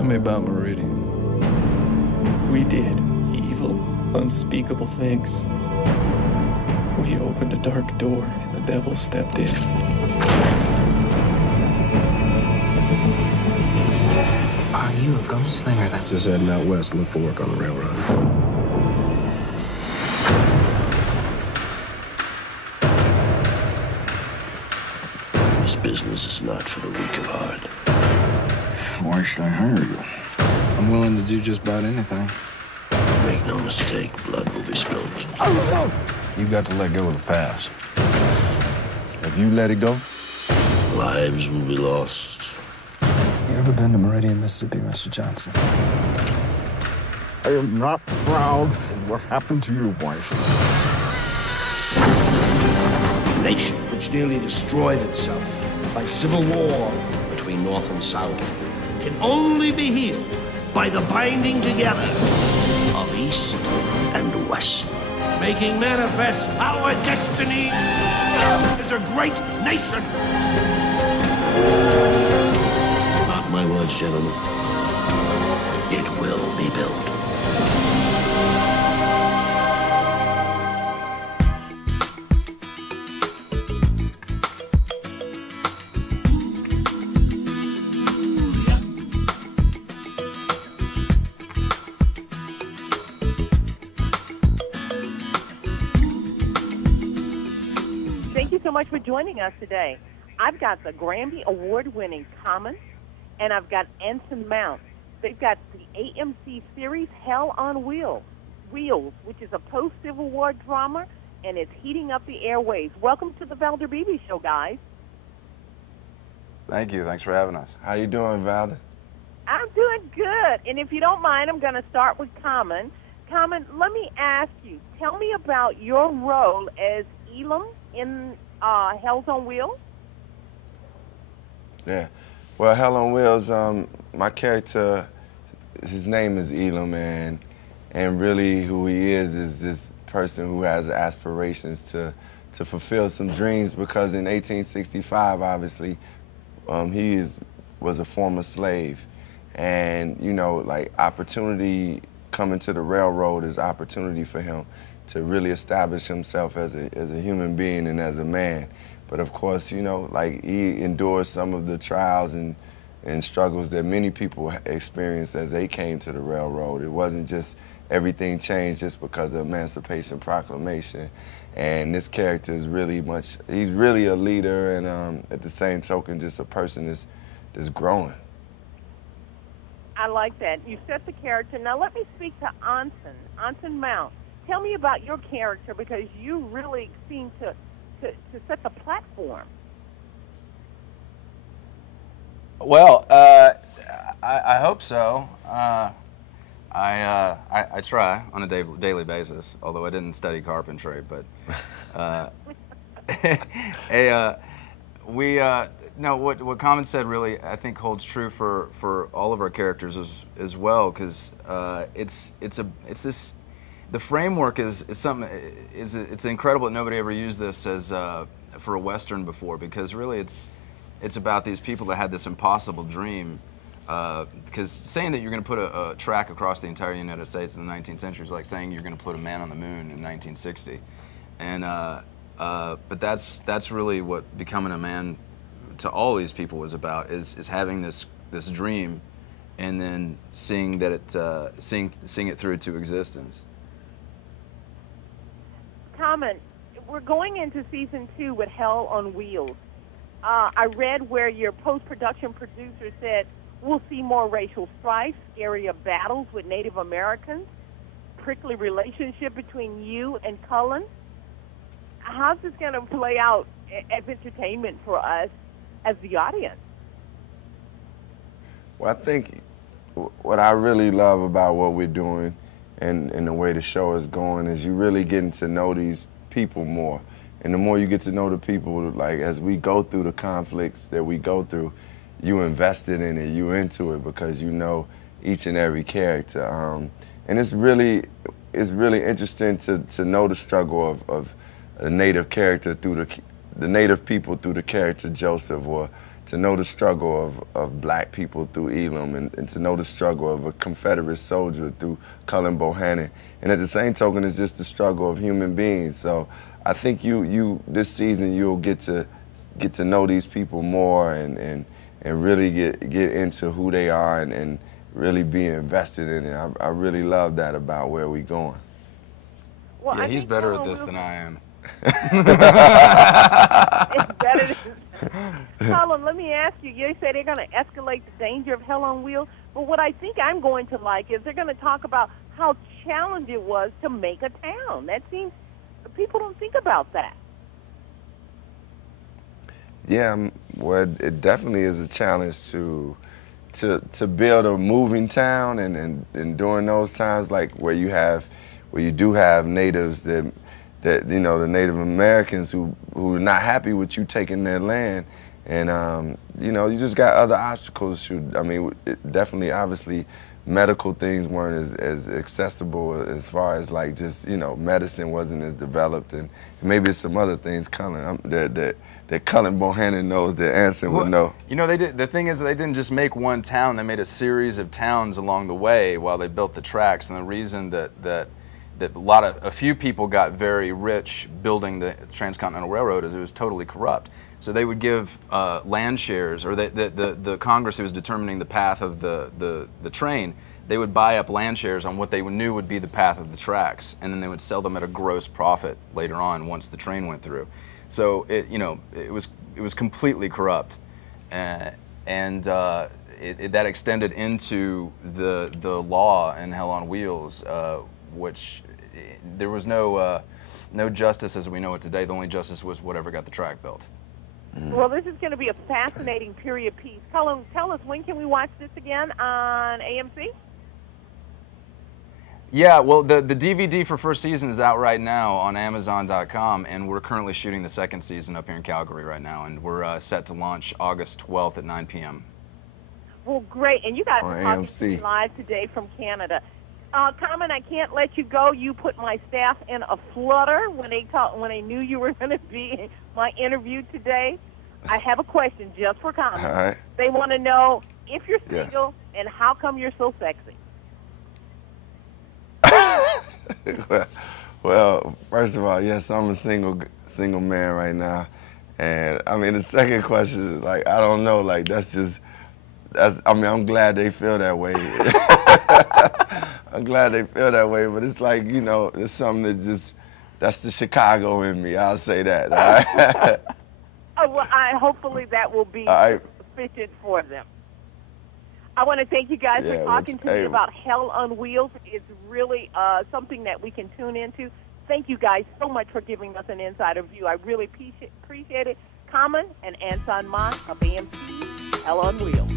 Tell me about Meridian. We did evil, unspeakable things. We opened a dark door and the devil stepped in. Are you a gunslinger then? Just heading out west to look for work on the railroad. This business is not for the weak of heart. Why should I hire you? I'm willing to do just about anything. Make no mistake, blood will be spilled. You've got to let go of the past. If you let it go, Lives will be lost. You ever been to Meridian, Mississippi, Mr. Johnson? I am not proud of what happened to your wife. A nation which nearly destroyed itself by civil war between North and South can only be healed by the binding together of East and West. Making manifest our destiny as a great nation. Mark my words, gentlemen. It will be built. Thank you so much for joining us today. I've got the Grammy award-winning Common, and I've got Anson Mount. They've got the AMC series Hell on Wheels, which is a post-Civil War drama, and it's heating up the airwaves. Welcome to the Valder Beebe Show, guys. Thank you. Thanks for having us. How you doing, Valder? I'm doing good, and if you don't mind, I'm going to start with Common. Common, let me ask you, tell me about your role as Elam in Hell's on Wheels. Yeah. Well, Hell on Wheels, my character, his name is Elam, and really who he is this person who has aspirations to fulfill some dreams, because in 1865, obviously, he was a former slave. And, you know, like, opportunity coming to the railroad is opportunity for him to really establish himself as a human being and as a man. But of course, you know, like, he endured some of the trials and struggles that many people experienced as they came to the railroad. It wasn't just everything changed just because of Emancipation Proclamation. And this character is he's really a leader, and at the same token, just a person that's growing. I like that. You set the character. Now let me speak to Anson Mount. Tell me about your character, because you really seem to set the platform. Well, I hope so. I try on a daily basis, although I didn't study carpentry. But no, what Common said really, I think, holds true for all of our characters as well, because the framework is something. It's incredible that nobody ever used this as for a Western before, because really it's about these people that had this impossible dream. Because saying that you're going to put a track across the entire United States in the 19th century is like saying you're going to put a man on the moon in 1960, and but that's really what becoming a man to all these people was about, is having this dream, and then seeing that seeing it through to existence. Common, we're going into season 2 with Hell on Wheels. I read where your post-production producer said we'll see more racial strife, scarier battles with Native Americans, prickly relationship between you and Cullen. How's this going to play out as entertainment for us as the audience? Well, I think what I really love about what we're doing and the way the show is going is you really getting to know these people more. And the more you get to know the people, like, as we go through the conflicts that we go through, you invested in it, you into it, because you know each and every character. And it's really interesting to know the struggle of a Native character through the Native people through the character Joseph, or to know the struggle of black people through Elam, and to know the struggle of a Confederate soldier through Cullen Bohannon. And at the same token, it's just the struggle of human beings. So I think this season you'll get to know these people more and really get into who they are and really be invested in it. I really love that about where we're going. Well, yeah, I he's think better Helen at this will than I am. It's better than Colin, let me ask you, you say they're going to escalate the danger of Hell on Wheels, but what I think I'm going to like is they're going to talk about how challenging it was to make a town. That seems, people don't think about that. Yeah, well, it definitely is a challenge to build a moving town, and during those times, like where you do have natives that you know, the Native Americans who are not happy with you taking their land, and you know, you just got other obstacles. I mean, definitely, obviously, medical things weren't as accessible as far as like just, you know, medicine wasn't as developed, and maybe it's some other things that Cullen Bohannon knows that Anson would know. You know, the thing is, they didn't just make one town; they made a series of towns along the way while they built the tracks. And the reason that a few people got very rich building the Transcontinental Railroad is it was totally corrupt. So they would give land shares, or the Congress who was determining the path of the train, they would buy up land shares on what they knew would be the path of the tracks, and then they would sell them at a gross profit later on once the train went through. So it was completely corrupt, and that extended into the law in Hell on Wheels, which there was no justice as we know it today. The only justice was whatever got the track built. Well, this is going to be a fascinating period piece. Cullen, tell us, when can we watch this again on AMC? Yeah, well, the DVD for first season is out right now on Amazon.com, and we're currently shooting the second season up here in Calgary right now, and we're set to launch August 12th at 9 p.m. Well, great, and you guys are talking to me live today from Canada. Common, I can't let you go. You put my staff in a flutter when they knew you were going to be in my interview today. I have a question just for Common. All right. They want to know if you're single and how come you're so sexy. Well, first of all, yes, I'm a single man right now, and I mean the second question is like, I don't know, like I mean, I'm glad they feel that way. I'm glad they feel that way, but it's like, you know, it's something that's the Chicago in me. I'll say that. All right? Well, hopefully that will be sufficient for them. I want to thank you guys for talking to me about Hell on Wheels. It's really something that we can tune into. Thank you guys so much for giving us an insider view. I really appreciate it. Common and Anson Mount of AMC, Hell on Wheels.